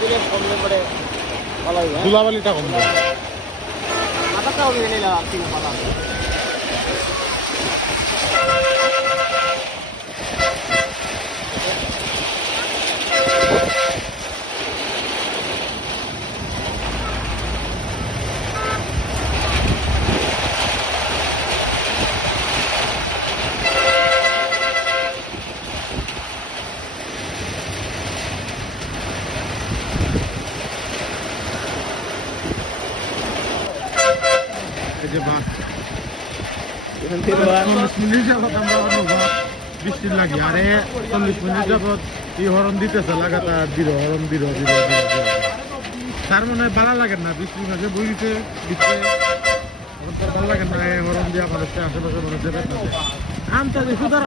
দিলে কমলে পরে ভালো হবে। ধুলাবালিটা কমবে। মাথাটাও নিয়ে নিলাম আপনি না ভালো হবে। এই যে বাস এখান থেকে আর 40 মিনিট যাবত আমরা অনুভব বৃষ্টির লাগে, আরে 40 মিনিট যাবত এই হরণ দিতেছে লাগাতার দিল হরণ দিল। তার মনে হয় ভালো লাগে না, বৃষ্টির মাঝে বইতে দিচ্ছে ভালো লাগে না, হরণ দিয়ে মানুষকে আশেপাশে মানুষ যাবে আমটা যে সুতরাং